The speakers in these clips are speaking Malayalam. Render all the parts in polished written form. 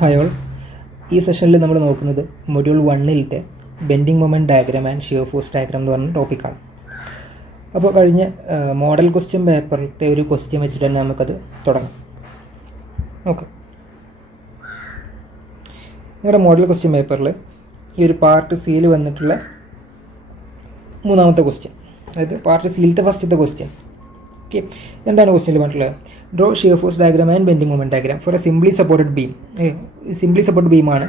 Hi all. ഈ സെഷനിൽ നമ്മൾ നോക്കുന്നത് മൊഡ്യൂൾ 1-ത്തെ bending moment diagram and shear force diagram എന്ന് പറഞ്ഞ ടോപ്പിക്കാണ്. അപ്പോൾ കഴിഞ്ഞ മോഡൽ ക്വസ്റ്റ്യൻ പേപ്പറിലത്തെ ഒരു ക്വസ്റ്റ്യൻ വെച്ചിട്ട് തന്നെ നമുക്കത് തുടങ്ങാം. ഓക്കെ, നിങ്ങളുടെ മോഡൽ ക്വസ്റ്റ്യൻ പേപ്പറിൽ ഈ ഒരു പാർട്ട് സിയിൽ വന്നിട്ടുള്ള മൂന്നാമത്തെ ക്വസ്റ്റ്യൻ, അതായത് പാർട്ട് സിയിലത്തെ ഫസ്റ്റത്തെ ക്വസ്റ്റ്യൻ. ഓക്കെ, എന്താണ് ക്വസ്റ്റ്യനിൽ പറഞ്ഞിട്ടുള്ളത്? Draw shear force diagram and bending moment diagram for a simply supported beam. Simply supported ബീമാണ്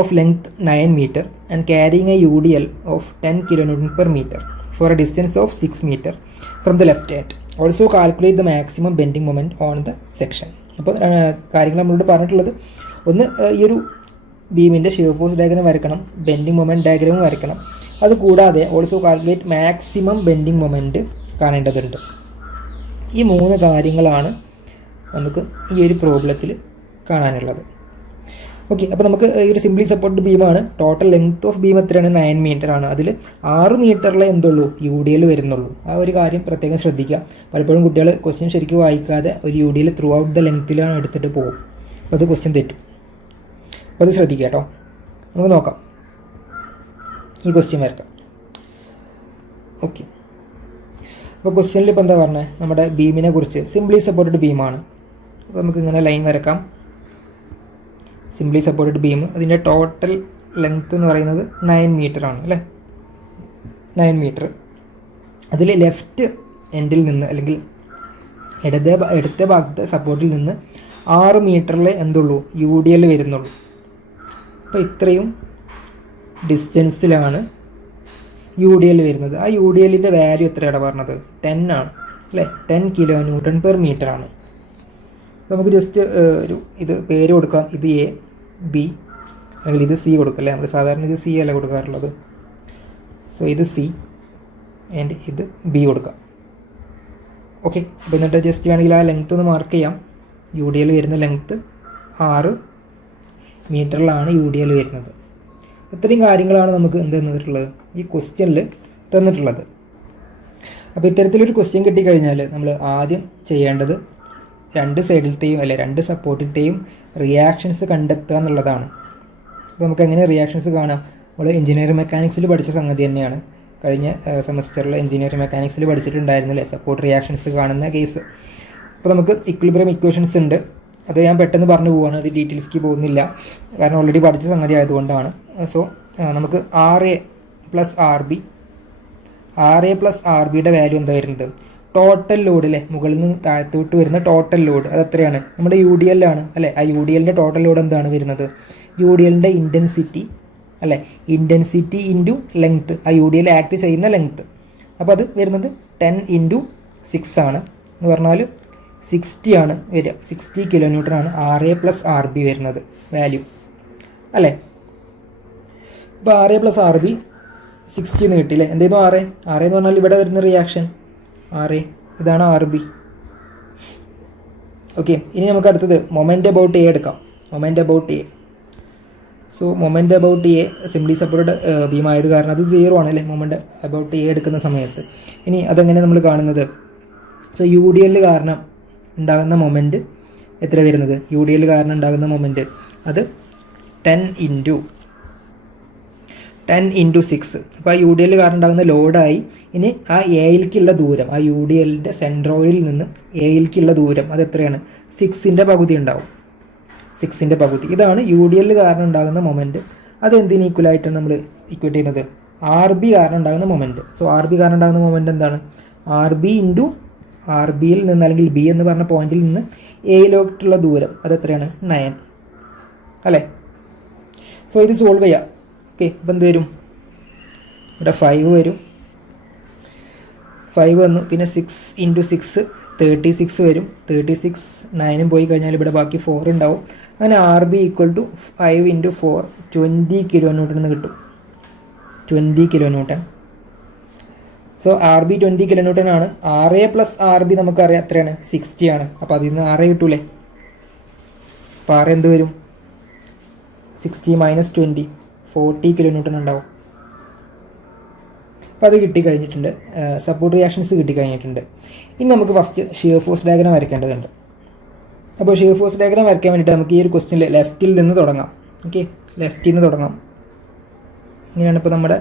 of length 9 meter and carrying a UDL of 10 kN/meter for a distance of 6 meter from the left hand. Also calculate the maximum bending moment on the section. അപ്പോൾ കാര്യങ്ങൾ നമ്മളോട് പറഞ്ഞിട്ടുള്ളത്, ഒന്ന് ഈ ഒരു ബീമിൻ്റെ ഷിയർ ഫോഴ്സ് ഡയഗ്രാം വരക്കണം, ബെൻഡിങ് മൊമെൻറ്റ് ഡയഗ്രാമും വരക്കണം. അതുകൂടാതെ also calculate maximum bending moment കാണേണ്ടതുണ്ട്. ഈ മൂന്ന് കാര്യങ്ങളാണ് നമുക്ക് ഈ ഒരു പ്രോബ്ലത്തിൽ കാണാനുള്ളത്. ഓക്കെ, അപ്പോൾ നമുക്ക് ഈ ഒരു സിംപ്ലി സപ്പോർട്ട് ബീമാണ്. ടോട്ടൽ ലെങ്ത് ഓഫ് ബീം എത്രയാണ്? 9 meter ആണ്. അതിൽ 6 മീറ്ററിലെ എന്തുള്ളൂ UDL വരുന്നുള്ളൂ. ആ ഒരു കാര്യം പ്രത്യേകം ശ്രദ്ധിക്കുക. പലപ്പോഴും കുട്ടികൾ ക്വസ്റ്റ്യൻ ശരിക്കും വായിക്കാതെ ഒരു UDL ത്രൂ ഔട്ട് ദ ലെങ്ത്തിലാണ് എടുത്തിട്ട് പോകും. അപ്പോൾ അത് ക്വസ്റ്റ്യൻ തെറ്റും. അപ്പോൾ അത് ശ്രദ്ധിക്കുക കേട്ടോ. നമുക്ക് നോക്കാം, ഈ ക്വസ്റ്റ്യൻ വരക്കാം. ഓക്കെ, അപ്പോൾ ക്വസ്റ്റ്യനിൽ ഇപ്പോൾ എന്താ പറഞ്ഞത്? നമ്മുടെ ബീമിനെ കുറിച്ച് സിംപ്ലി സപ്പോർട്ടഡ് ബീമാണ്. അപ്പോൾ നമുക്ക് ഇങ്ങനെ ലൈൻ വരക്കാം. സിംപ്ലി സപ്പോർട്ടഡ് ബീം, അതിൻ്റെ ടോട്ടൽ ലെങ്ത്ത് എന്ന് പറയുന്നത് 9 meter ആണ് അല്ലേ? 9 meter. അതിൽ ലെഫ്റ്റ് എൻഡിൽ നിന്ന് അല്ലെങ്കിൽ ഇടത്തെ ഭാഗത്തെ സപ്പോർട്ടിൽ നിന്ന് 6 മീറ്ററിൽ എന്തുള്ളൂ UDL വരുന്നുള്ളൂ. അപ്പോൾ ഇത്രയും ഡിസ്റ്റൻസിലാണ് UDL വരുന്നത്. ആ UDLൻ്റെ വാല്യൂ എത്രയാണ് പറഞ്ഞത്? 10 ആണ് അല്ലേ? 10 kN/meter ആണ്. നമുക്ക് ജസ്റ്റ് ഒരു ഇത് പേര് കൊടുക്കാം. ഇത് A, B അല്ലെങ്കിൽ ഇത് C കൊടുക്കാം അല്ലേ? നമ്മൾ സാധാരണ ഇത് C അല്ല കൊടുക്കാറുള്ളത്. സോ ഇത് C ആൻഡ് ഇത് B കൊടുക്കാം. ഓക്കെ, അപ്പോൾ എന്നിട്ട് ജസ്റ്റ് വേണമെങ്കിൽ ആ ലെങ്ത്ത് ഒന്ന് മാർക്ക് ചെയ്യാം. UDL വരുന്ന ലെങ്ത്ത് 6 മീറ്ററിലാണ് UDL വരുന്നത്. ഇത്രയും കാര്യങ്ങളാണ് നമുക്ക് എന്ത് തന്നിട്ടുള്ളത്? ഈ ക്വസ്റ്റ്യനിൽ തന്നിട്ടുള്ളത്. അപ്പോൾ ഇത്തരത്തിലൊരു ക്വസ്റ്റ്യൻ കിട്ടിക്കഴിഞ്ഞാൽ നമ്മൾ ആദ്യം ചെയ്യേണ്ടത് രണ്ട് സൈഡിലത്തെയും അല്ലെ രണ്ട് സപ്പോർട്ടിലത്തെയും റിയാക്ഷൻസ് കണ്ടെത്തുക എന്നുള്ളതാണ്. അപ്പോൾ നമുക്ക് എങ്ങനെ റിയാക്ഷൻസ് കാണാം? നമ്മൾ എഞ്ചിനീയറിംഗ് മെക്കാനിക്സിൽ പഠിച്ച സംഗതി തന്നെയാണ്. കഴിഞ്ഞ സെമസ്റ്ററിൽ എഞ്ചിനീയറിംഗ് മെക്കാനിക്സിൽ പഠിച്ചിട്ടുണ്ടായിരുന്നില്ലേ സപ്പോർട്ട് റിയാക്ഷൻസ് കാണുന്ന കേസ്. അപ്പോൾ നമുക്ക് ഇക്വിലിബ്രിയം ഇക്വേഷൻസ് ഉണ്ട്. അത് ഞാൻ പെട്ടെന്ന് പറഞ്ഞു പോവുകയാണ്, അത് ഡീറ്റെയിൽസ്ക്ക് പോകുന്നില്ല, കാരണം ഓൾറെഡി പഠിച്ച സംഗതി ആയതുകൊണ്ടാണ്. സോ നമുക്ക് RA + RBയുടെ വാല്യൂ എന്താ വരുന്നത്? ടോട്ടൽ ലോഡ് അല്ലേ? മുകളിൽ നിന്ന് താഴത്തോട്ട് വരുന്ന ടോട്ടൽ ലോഡ് അത് എത്രയാണ്? നമ്മുടെ UDL ആണ് അല്ലേ? ആ UDLൻ്റെ ടോട്ടൽ ലോഡ് എന്താണ് വരുന്നത്? UDLൻ്റെ ഇൻറ്റൻസിറ്റി അല്ലേ? ഇൻറ്റൻസിറ്റി ഇൻറ്റു ലെങ്ത്ത്, ആ UDL ആക്ട് ചെയ്യുന്ന ലെങ്ത്ത്. അപ്പോൾ അത് വരുന്നത് 10 × 6 ആണ് എന്ന് പറഞ്ഞാൽ 60 ആണ് വരിക. 60 kN ആണ് RA + RB വരുന്നത് വാല്യൂ അല്ലേ? ഇപ്പോൾ RA + RB 60 എന്ന് കിട്ടിയില്ലേ? എന്തായിരുന്നു RA എന്ന് പറഞ്ഞാൽ ഇവിടെ വരുന്ന റിയാക്ഷൻ RA, ഇതാണ് RB. ഓക്കെ, ഇനി നമുക്ക് അടുത്തത് മൊമെൻറ്റ് അബൌട്ട് A എടുക്കാം. Moment about A. So moment about A simply supported beam ആയത് കാരണം അത് 0 ആണ് അല്ലേ മൊമെൻറ്റ് അബൌട്ട് A എടുക്കുന്ന സമയത്ത്. ഇനി അതെങ്ങനെ നമ്മൾ കാണുന്നത്? സോ UDL കാരണം ഉണ്ടാകുന്ന മൊമെൻറ്റ് എത്ര വരുന്നത്? UDL കാരണം ഉണ്ടാകുന്ന മൊമെൻറ്റ് അത് 10 × 6. അപ്പോൾ ആ UDL കാരണം ഉണ്ടാകുന്ന ലോഡായി. ഇനി ആ എയിലേക്കുള്ള ദൂരം, ആ UDLൻ്റെ സെൻട്രോയിഡിൽ നിന്ന് എയിലേക്കുള്ള ദൂരം അത് എത്രയാണ്? 6ൻ്റെ പകുതി ഉണ്ടാവും. 6ൻ്റെ പകുതി. ഇതാണ് UDL കാരണം ഉണ്ടാകുന്ന മൊമെൻറ്റ്. അത് എന്തിന് ഈക്വലായിട്ടാണ് നമ്മൾ ഇക്വേറ്റ് ചെയ്യുന്നത്? RB കാരണം ഉണ്ടാകുന്ന മൊമെൻറ്റ്. സോ RB കാരണം ഉണ്ടാകുന്ന മൊമെൻറ്റ് എന്താണ്? RB × RBയിൽ നിന്ന് അല്ലെങ്കിൽ B എന്ന് പറഞ്ഞ പോയിന്റിൽ നിന്ന് എയിലോട്ടുള്ള ദൂരം അത് എത്രയാണ്? 9 അല്ലേ? സോ ഇത് സോൾവ് ചെയ്യാം. ഓക്കെ, അപ്പോൾ എന്ത് വരും? ഇവിടെ 5 വരും. 5 വന്നു. പിന്നെ 6 × 6 36 വരും. 36 9 പോയി കഴിഞ്ഞാൽ ഇവിടെ ബാക്കി 4 ഉണ്ടാവും. അങ്ങനെ RB = 5 × 4 20 kN എന്ന് കിട്ടും. 20 kN. സോ RB 20 kN ആണ്. RA + RB നമുക്കറിയാം എത്രയാണ്? 60 ആണ്. അപ്പോൾ അതിൽ നിന്ന് RA കിട്ടൂലേ? അപ്പോൾ RA എന്ത് വരും? 60 - 20 40 kN ഉണ്ടാവും. അപ്പോൾ അത് കിട്ടിക്കഴിഞ്ഞിട്ടുണ്ട്. Support reactions കിട്ടിക്കഴിഞ്ഞിട്ടുണ്ട്. ഇനി നമുക്ക് ഫസ്റ്റ് ഷിയർ ഫോഴ്സ് ഡയഗ്രാം വരയ്ക്കേണ്ടതുണ്ട്. അപ്പോൾ ഷിയർ ഫോഴ്സ് ഡയഗ്രാം വരയ്ക്കാൻ വേണ്ടിയിട്ട് നമുക്ക് ഈ ഒരു ക്വസ്റ്റ്യനിൽ ലെഫ്റ്റിൽ നിന്ന് തുടങ്ങാം. ഓക്കെ, ലെഫ്റ്റിൽ നിന്ന് തുടങ്ങാം. ഇങ്ങനെയാണ് ഇപ്പോൾ നമ്മുടെ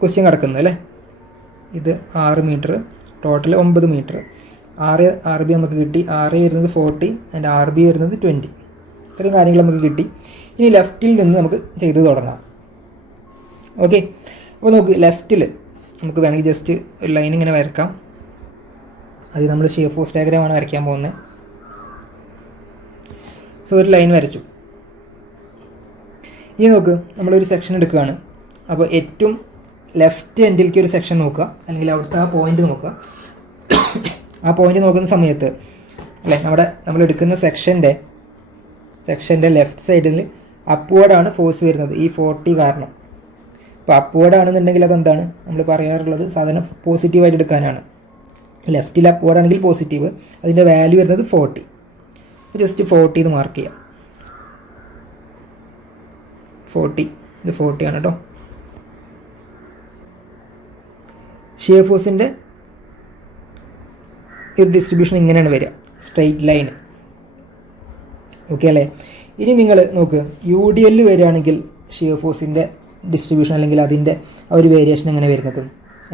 ക്വസ്റ്റ്യൻ കിടക്കുന്നത് അല്ലേ. ഇത് 6 metre, total 9 metre. R B നമുക്ക് കിട്ടി. RA വരുന്നത് 40 ആൻഡ് RB വരുന്നത് 20. ഇത്രയും കാര്യങ്ങൾ നമുക്ക് കിട്ടി. ഇനി ലെഫ്റ്റിൽ നിന്ന് നമുക്ക് ചെയ്ത് തുടങ്ങാം. ഓക്കെ, അപ്പോൾ നമുക്ക് ലെഫ്റ്റിൽ നമുക്ക് വേണമെങ്കിൽ ജസ്റ്റ് ഒരു ലൈൻ ഇങ്ങനെ വരക്കാം. അത് നമ്മൾ ഷിയർ ഫോഴ്സ് ഡയഗ്രാമാണ് വരയ്ക്കാൻ പോകുന്നത്. സോ ഒരു ലൈൻ വരച്ചു. ഇനി നോക്ക്, നമ്മളൊരു സെക്ഷൻ എടുക്കുകയാണ്. അപ്പോൾ ഏറ്റവും ലെഫ്റ്റ് എൻഡിലേക്ക് ഒരു സെക്ഷൻ നോക്കുക, അല്ലെങ്കിൽ അവിടുത്തെ ആ പോയിന്റ് നോക്കുക. ആ പോയിന്റ് നോക്കുന്ന സമയത്ത് അല്ലേ, നമ്മൾ എടുക്കുന്ന സെക്ഷൻ്റെ ലെഫ്റ്റ് സൈഡിൽ അപ്വേർഡാണ് ഫോഴ്സ് വരുന്നത്, ഈ 40 കാരണം. അപ്പോൾ അപ്വേർഡ് ആണെന്നുണ്ടെങ്കിൽ അതെന്താണ് നമ്മൾ പറയാറുള്ളത്, സാധാരണ പോസിറ്റീവായിട്ട് എടുക്കാനാണ്. ലെഫ്റ്റിൽ അപ്വേർഡ് ആണെങ്കിൽ പോസിറ്റീവ്, അതിൻ്റെ വാല്യൂ വരുന്നത് 40. അപ്പോൾ ജസ്റ്റ് 40 എന്ന് മാർക്ക് ചെയ്യാം. 40, ഇത് 40 ആണ് കേട്ടോ. ഷിയർ ഫോഴ്സിൻ്റെ ഒരു ഡിസ്ട്രിബ്യൂഷൻ ഇങ്ങനെയാണ് വരിക, സ്ട്രെയിറ്റ് ലൈൻ. ഓക്കെ അല്ലേ. ഇനി നിങ്ങൾ നോക്ക്, UDL വരികയാണെങ്കിൽ ഷിയർ ഫോഴ്സിൻ്റെ ഡിസ്ട്രിബ്യൂഷൻ അല്ലെങ്കിൽ അതിൻ്റെ ആ ഒരു വേരിയേഷൻ എങ്ങനെ വരുന്നത്,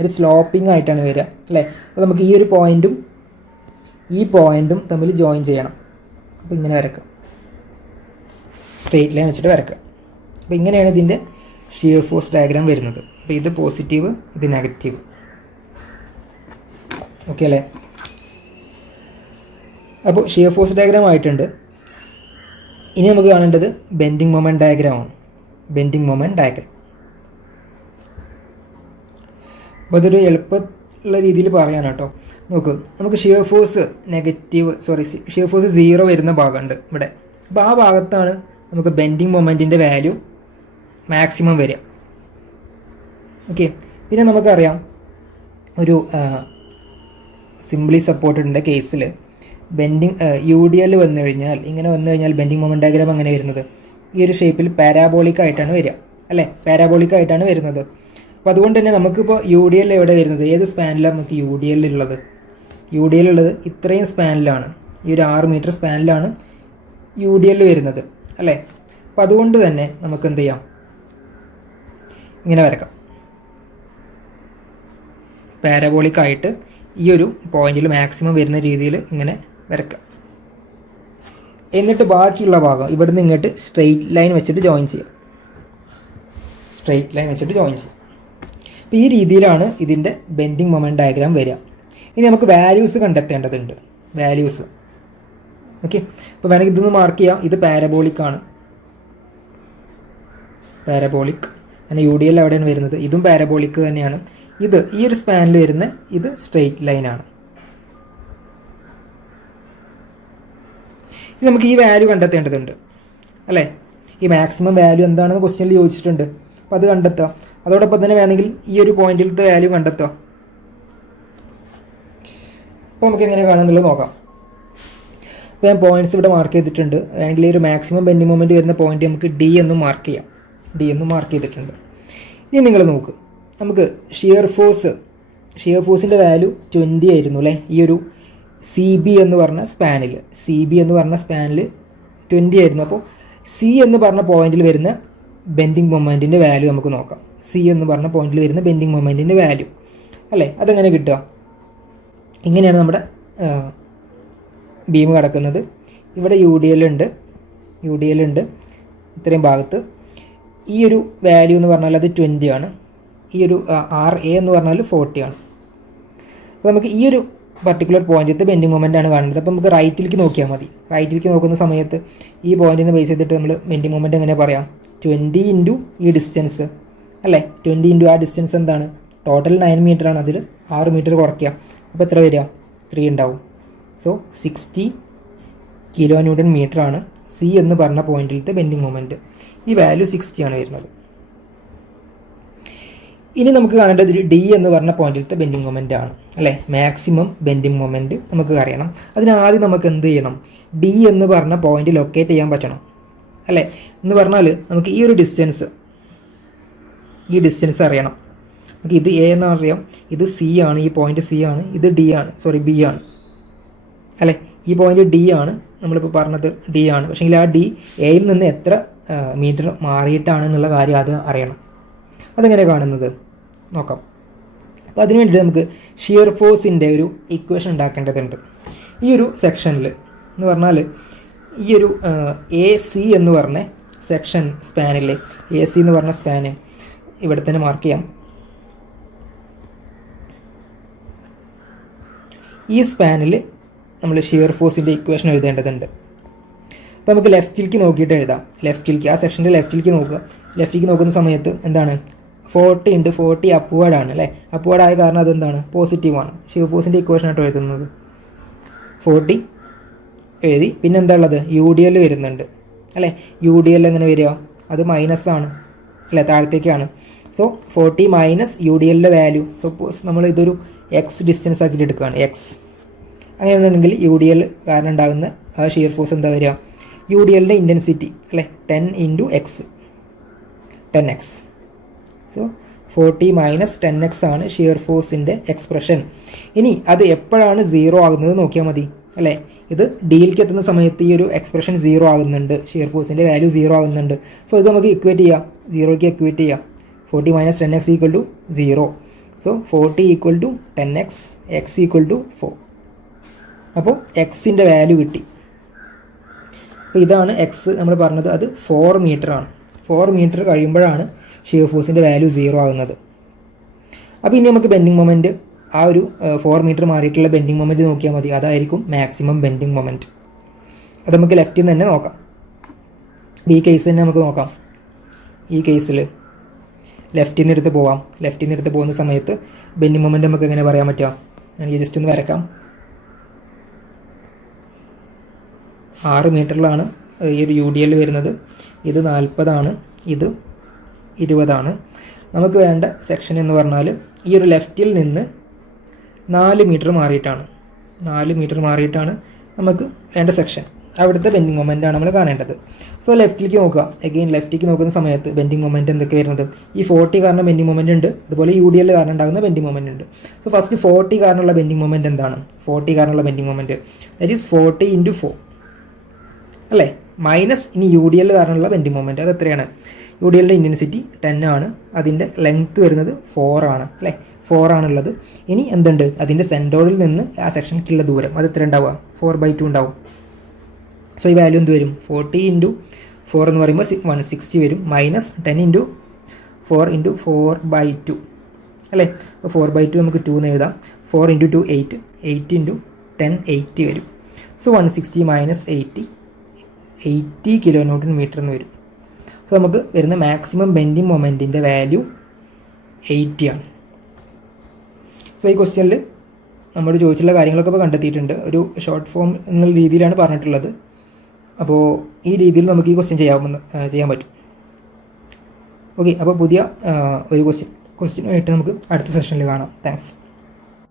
ഒരു സ്ലോപ്പിംഗ് ആയിട്ടാണ് വരിക അല്ലേ. അപ്പോൾ നമുക്ക് ഈ ഒരു പോയിൻറ്റും ഈ പോയിൻറ്റും തമ്മിൽ ജോയിൻ ചെയ്യണം. അപ്പോൾ ഇങ്ങനെ വരക്കാം, സ്ട്രെയിറ്റ് ലൈൻ വെച്ചിട്ട് വരക്കുക. അപ്പോൾ ഇങ്ങനെയാണ് ഇതിൻ്റെ ഷിയർ ഫോഴ്സ് ഡയഗ്രാം വരുന്നത്. അപ്പോൾ ഇത് പോസിറ്റീവ്, ഇത് നെഗറ്റീവ്. ഓക്കെ അല്ലേ. അപ്പോൾ ഷിയർ ഫോഴ്സ് ഡയഗ്രാം ആയിട്ടുണ്ട്. ഇനി നമുക്ക് കാണേണ്ടത് ബെൻഡിങ് മൊമെൻറ്റ് ഡയഗ്രാമാണ്. Bending moment diagram. അപ്പോൾ അതൊരു എളുപ്പമുള്ള രീതിയിൽ പറയാൻ കേട്ടോ. നോക്ക്, നമുക്ക് ഷിയർ ഫോഴ്സ് ഷിയർ ഫോഴ്സ് 0 വരുന്ന ഭാഗമുണ്ട് ഇവിടെ. അപ്പോൾ ആ ഭാഗത്താണ് നമുക്ക് ബെൻഡിങ് മൊമെൻറ്റിൻ്റെ വാല്യൂ മാക്സിമം വരിക. ഓക്കെ, പിന്നെ നമുക്കറിയാം ഒരു സിംപ്ലി സപ്പോർട്ടഡിൻ്റെ കേസിൽ UDL വന്നു കഴിഞ്ഞാൽ, ഇങ്ങനെ വന്നു കഴിഞ്ഞാൽ ബെൻഡിങ് മൊമെൻറ്റ് ഡയഗ്രാം അങ്ങനെ വരുന്നത് ഈ ഒരു ഷേപ്പിൽ പാരാബോളിക് ആയിട്ടാണ് വരിക അല്ലേ. പാരാബോളിക് ആയിട്ടാണ് വരുന്നത്. അപ്പോൾ അതുകൊണ്ട് തന്നെ നമുക്കിപ്പോൾ UDL എവിടെ വരുന്നത്, ഏത് സ്പാനിലാണ് നമുക്ക് UDL ഉള്ളത്? UDL ഉള്ളത് ഇത്രയും സ്പാനിലാണ്, ഈ ഒരു 6 മീറ്റർ സ്പാനിലാണ് UDL വരുന്നത് അല്ലേ. അപ്പോൾ അതുകൊണ്ട് തന്നെ നമുക്ക് എന്ത് ചെയ്യാം, ഇങ്ങനെ വരക്കാം. പാരാബോളിക് ആയിട്ട് ഈ ഒരു പോയിന്റിൽ മാക്സിമം വരുന്ന രീതിയിൽ ഇങ്ങനെ വരക്കാം. എന്നിട്ട് ബാക്കിയുള്ള ഭാഗം ഇവിടുന്ന് ഇങ്ങോട്ട് സ്ട്രെയിറ്റ് ലൈൻ വെച്ചിട്ട് ജോയിൻ ചെയ്യാം. അപ്പോൾ ഈ രീതിയിലാണ് ഇതിൻ്റെ ബെൻഡിങ് മൊമെൻറ്റ് ഡയഗ്രാം വരിക. ഇനി നമുക്ക് വാല്യൂസ് കണ്ടെത്തേണ്ടതുണ്ട്. വാല്യൂസ് ഓക്കെ, അപ്പോൾ വേണമെങ്കിൽ ഇതൊന്ന് മാർക്ക് ചെയ്യാം. ഇത് പാരബോളിക് ആണ്. പാരബോളിക് അങ്ങനെ UDL എവിടെയാണ് വരുന്നത്, ഇതും പാരബോളിക് തന്നെയാണ്. ഇത് ഈ ഒരു സ്പാനിൽ വരുന്ന ഇത് സ്ട്രെയിറ്റ് ലൈനാണ്. ഇനി നമുക്ക് ഈ വാല്യൂ കണ്ടെത്തേണ്ടതുണ്ട് അല്ലേ. ഈ മാക്സിമം വാല്യൂ എന്താണെന്ന് ക്വസ്റ്റ്യനിൽ ചോദിച്ചിട്ടുണ്ട്. അപ്പോൾ അത് കണ്ടെത്താം. അതോടൊപ്പം തന്നെ വേണമെങ്കിൽ ഈ ഒരു പോയിന്റിലത്തെ വാല്യൂ കണ്ടെത്താം. അപ്പോൾ നമുക്ക് എങ്ങനെ കാണുന്നുള്ളത് നോക്കാം. അപ്പോൾ ഞാൻ പോയിന്റ്സ് ഇവിടെ മാർക്ക് ചെയ്തിട്ടുണ്ട്. വേണമെങ്കിൽ ഒരു മാക്സിമം ബെൻഡിങ് മൊമെൻറ്റ് വരുന്ന പോയിന്റ് നമുക്ക് D എന്നും മാർക്ക് ചെയ്യാം. D എന്നും മാർക്ക് ചെയ്തിട്ടുണ്ട്. ഇനി നിങ്ങൾ നോക്ക്, നമുക്ക് ഷിയർ ഫോഴ്സിൻ്റെ വാല്യൂ 20 ആയിരുന്നു അല്ലേ. ഈ ഒരു CB എന്ന് പറഞ്ഞ സ്പാനിൽ 20 ആയിരുന്നു. അപ്പോൾ C എന്ന് പറഞ്ഞ പോയിന്റിൽ വരുന്ന ബെൻഡിങ് മൊമെൻറ്റിൻ്റെ വാല്യൂ നമുക്ക് നോക്കാം. C എന്ന് പറഞ്ഞ പോയിന്റിൽ വരുന്ന ബെൻഡിങ് മൊമെൻറ്റിൻ്റെ വാല്യൂ അല്ലേ. അതെങ്ങനെ കിട്ടുക, ഇങ്ങനെയാണ് നമ്മുടെ ബീം കിടക്കുന്നത്. ഇവിടെ UDL ഉണ്ട് ഇത്രയും ഭാഗത്ത്. ഈ ഒരു വാല്യൂ എന്ന് പറഞ്ഞാൽ അത് 20 ആണ്. ഈ ഒരു RA എന്ന് പറഞ്ഞാൽ 40 ആണ്. അപ്പോൾ നമുക്ക് ഈ ഒരു പർട്ടിക്കുലർ പോയിന്റിലത്തെ ബെൻഡിങ് മൊമെൻ്റ് ആണ് കാണുന്നത്. അപ്പോൾ നമുക്ക് റൈറ്റിലേക്ക് നോക്കിയാൽ മതി. റൈറ്റിലേക്ക് നോക്കുന്ന സമയത്ത് ഈ പോയിന്റിനെ ബേസ് ചെയ്തിട്ട് നമ്മൾ ബെൻഡിങ് മൊമെൻറ്റ് എങ്ങനെ പറയാം, 20 ഇൻറ്റു ഈ ഡിസ്റ്റൻസ് അല്ലേ. 20 ഇൻറ്റു ആ ഡിസ്റ്റൻസ് എന്താണ്, ടോട്ടൽ 9 മീറ്റർ ആണ്. അതിൽ 6 മീറ്റർ കുറയ്ക്കുക. അപ്പോൾ എത്ര വരിക, 3 ഉണ്ടാവും. സോ 60 kN മീറ്റർ ആണ് C എന്ന് പറഞ്ഞ പോയിന്റിലത്തെ ബെൻഡിങ് മൊമെൻറ്റ്. ഈ വാല്യൂ 60 ആണ് വരുന്നത്. ഇനി നമുക്ക് കാണേണ്ടത് D എന്ന് പറഞ്ഞ പോയിന്റിലത്തെ ബെൻഡിങ് മൊമെൻ്റ് ആണ് അല്ലേ. മാക്സിമം ബെൻഡിങ് മൊമെൻറ്റ് നമുക്ക് അറിയണം. അതിനാദ്യം നമുക്ക് എന്ത് ചെയ്യണം, D എന്ന് പറഞ്ഞ പോയിന്റ് ലൊക്കേറ്റ് ചെയ്യാൻ പറ്റണം അല്ലേ. എന്ന് പറഞ്ഞാൽ നമുക്ക് ഈ ഒരു ഡിസ്റ്റൻസ് അറിയണം. നമുക്ക് ഇത് A എന്നറിയാം, ഇത് C ആണ്, ഈ പോയിന്റ് C ആണ്, ഇത് B ആണ്. അല്ലേ? ഈ പോയിന്റ് ഡി ആണ്, നമ്മളിപ്പോൾ പറഞ്ഞത് ഡി ആണ്. പക്ഷേങ്കിൽ ആ ഡി എയിൽ നിന്ന് എത്ര മീറ്റർ മാറിയിട്ടാണ് എന്നുള്ള കാര്യം അത് അറിയണം. അതെങ്ങനെ കാണുന്നത് നോക്കാം. അപ്പോൾ അതിന് വേണ്ടിയിട്ട് നമുക്ക് ഷിയർ ഫോഴ്സിൻ്റെ ഒരു ഇക്വേഷൻ ഉണ്ടാക്കേണ്ടതുണ്ട്. ഈ ഒരു സെക്ഷനിൽ എന്ന് പറഞ്ഞാൽ ഈ ഒരു എ സി എന്ന് പറഞ്ഞ സെക്ഷൻ സ്പാനിൽ, എ സി എന്ന് പറഞ്ഞ സ്പാന് ഇവിടെ തന്നെ മാർക്ക് ചെയ്യാം. ഈ സ്പാനിൽ നമ്മൾ ഷിയർ ഫോഴ്സിൻ്റെ ഇക്വേഷൻ എഴുതേണ്ടതുണ്ട്. അപ്പോൾ നമുക്ക് ലെഫ്റ്റിലേക്ക് നോക്കിയിട്ട് എഴുതാം. ലെഫ്റ്റിലേക്ക്, ആ സെക്ഷൻ്റെ ലെഫ്റ്റിലേക്ക് നോക്കുക. ലെഫ്റ്റിലേക്ക് നോക്കുന്ന സമയത്ത് എന്താണ്, 40 × 40 അപ്വേർഡാണ് അല്ലേ? അപ്വേർഡ് ആയ കാരണം അതെന്താണ്, പോസിറ്റീവാണ്. ഷിയർ ഫോഴ്സിൻ്റെ ഇക്വേഷൻ ആയിട്ട് എഴുതുന്നത് 40 എഴുതി. പിന്നെ എന്താ ഉള്ളത്, യു ഡി എൽ വരുന്നുണ്ട് അല്ലേ? യു ഡി എൽ എങ്ങനെ വരിക, അത് മൈനസ് ആണ് അല്ലേ, താഴത്തേക്കാണ്. സോ 40 മൈനസ് യു ഡി എല്ലിൻ്റെ വാല്യൂ, സപ്പോസ് നമ്മൾ ഇതൊരു എക്സ് ഡിസ്റ്റൻസ് ആക്കിയിട്ട് എടുക്കുകയാണ്, എക്സ്. അങ്ങനെയാണെന്നുണ്ടെങ്കിൽ യു ഡി എൽ കാരണം ഉണ്ടാകുന്ന ആ ഷിയർ ഫോഴ്സ് എന്താ വരിക, യു ഡി എല്ലിൻ്റെ ഇൻറ്റൻസിറ്റി അല്ലേ, 10 × x, 10x. So 40 minus 10x ആണ് ഷിയർ ഫോഴ്സിൻ്റെ എക്സ്പ്രഷൻ. ഇനി അത് എപ്പോഴാണ് 0 ആകുന്നത് നോക്കിയാൽ മതി അല്ലേ? ഇത് ഡിയിലേക്ക് എത്തുന്ന സമയത്ത് ഈ ഒരു എക്സ്പ്രഷൻ 0 ആകുന്നുണ്ട്, ഷിയർ ഫോഴ്സിൻ്റെ വാല്യൂ 0 ആകുന്നുണ്ട്. സോ ഇത് നമുക്ക് ഇക്വേറ്റ് ചെയ്യാം, 0ക്ക് ഇക്വേറ്റ് ചെയ്യാം. 40 minus 10x = 0. So 40 = 10x, x = 4. അപ്പോൾ എക്സിൻ്റെ വാല്യൂ കിട്ടി. അപ്പോൾ ഇതാണ് എക്സ് നമ്മൾ പറഞ്ഞത്, അത് 4 മീറ്റർ ആണ്. 4 മീറ്റർ കഴിയുമ്പോഴാണ് ഷിയർ ഫോഴ്സിൻ്റെ വാല്യൂ 0 ആകുന്നത്. അപ്പോൾ ഇനി നമുക്ക് ബെൻഡിങ് മൊമെൻറ്റ്, ആ ഒരു 4 മീറ്റർ മാറിയിട്ടുള്ള ബെൻഡിങ് മൊമെൻറ്റ് നോക്കിയാൽ മതി. അതായിരിക്കും മാക്സിമം ബെൻഡിങ് മൊമെൻറ്റ്. അത് നമുക്ക് ലെഫ്റ്റിൽ നിന്ന് തന്നെ നോക്കാം. ഈ കേസ് തന്നെ നമുക്ക് നോക്കാം. ഈ കേസിൽ ലെഫ്റ്റിൽ നിന്ന് എടുത്ത് പോവാം. ലെഫ്റ്റിൽ നിന്ന് എടുത്ത് പോകുന്ന സമയത്ത് ബെൻഡിങ് മൊമെൻറ്റ് നമുക്ക് എങ്ങനെ പറയാൻ പറ്റുക, എനിക്ക് ജസ്റ്റ് ഒന്ന് വരക്കാം. 6 മീറ്ററിലാണ് ഈ ഒരു യു ഡി എൽ വരുന്നത്. ഇത് 40 ആണ്, ഇത് 20 ആണ്. നമുക്ക് വേണ്ട സെക്ഷൻ എന്ന് പറഞ്ഞാൽ ഈ ഒരു ലെഫ്റ്റിൽ നിന്ന് 4 മീറ്റർ മാറിയിട്ടാണ്, 4 മീറ്റർ മാറിയിട്ടാണ് നമുക്ക് വേണ്ട സെക്ഷൻ. അവിടുത്തെ ബെൻഡിങ് മൊമെൻ്റ് ആണ് നമ്മൾ കാണേണ്ടത്. സോ ലെഫ്റ്റിലേക്ക് നോക്കുക. അഗെയിൻ ലെഫ്റ്റിലേക്ക് നോക്കുന്ന സമയത്ത് ബെൻഡിങ് മൊമെൻറ്റ് എന്തൊക്കെ വരുന്നത്, ഈ 40 കാരണം ബെൻഡിങ് മൊമെൻറ്റ് ഉണ്ട്, അതുപോലെ യു ഡി എൽ കാരണം ഉണ്ടാകുന്ന ബെൻഡിങ് മൊമെൻറ്റ് ഉണ്ട്. സോ ഫസ്റ്റ് 40 കാരണമുള്ള ബെൻഡിങ് മൊമെൻറ്റ് എന്താണ്, 40 കാരണമുള്ള ബെൻഡിങ് മൊമെൻറ്റ് ദാറ്റ് ഈസ് 40 × 4 അല്ലേ, മൈനസ് ഇനി യു ഡി എൽ കാരണമുള്ള ബെൻഡിങ് മൊമെൻറ്റ് അത് എത്രയാണ്, യു ഡി എല്ലിൻ്റെ ഇൻറ്റൻസിറ്റി 10 ആണ്, അതിൻ്റെ ലെങ്ത്ത് വരുന്നത് 4 ആണ് അല്ലേ, 4 ആണുള്ളത്. ഇനി എന്തുണ്ട്, അതിൻ്റെ സെൻറ്ററിൽ നിന്ന് ആ സെക്ഷനിലേക്കുള്ള ദൂരം അത് എത്ര ഉണ്ടാവുക, 4/2 ഉണ്ടാവും. സോ ഈ വാല്യൂ എന്ത് വരും, 40 × 4 എന്ന് പറയുമ്പോൾ 160 വരും, മൈനസ് 10 × 4 × 4/2 അല്ലേ. അപ്പോൾ 4/2 നമുക്ക് 2 എന്ന് എഴുതാം. 4 × 2 8, 8 × 10 80 വരും. സോ 160 മൈനസ് 80 kN എന്ന് വരും. സോ നമുക്ക് വരുന്ന മാക്സിമം ബെൻഡിങ് മൊമെൻറ്റിൻ്റെ വാല്യൂ 80 ആണ്. സോ ഈ ക്വസ്റ്റ്യനിൽ നമ്മൾ ചോദിച്ചിട്ടുള്ള കാര്യങ്ങളൊക്കെ ഇപ്പോൾ കണ്ടെത്തിയിട്ടുണ്ട്. ഒരു ഷോർട്ട് ഫോം എന്നുള്ള രീതിയിലാണ് പറഞ്ഞിട്ടുള്ളത്. അപ്പോൾ ഈ രീതിയിൽ നമുക്ക് ഈ ക്വസ്റ്റ്യൻ ചെയ്യാൻ പറ്റും. ഓക്കെ, അപ്പോൾ പുതിയ ഒരു ക്വസ്റ്റ്യനുമായിട്ട് നമുക്ക് അടുത്ത സെഷനിൽ കാണാം. താങ്ക്സ്.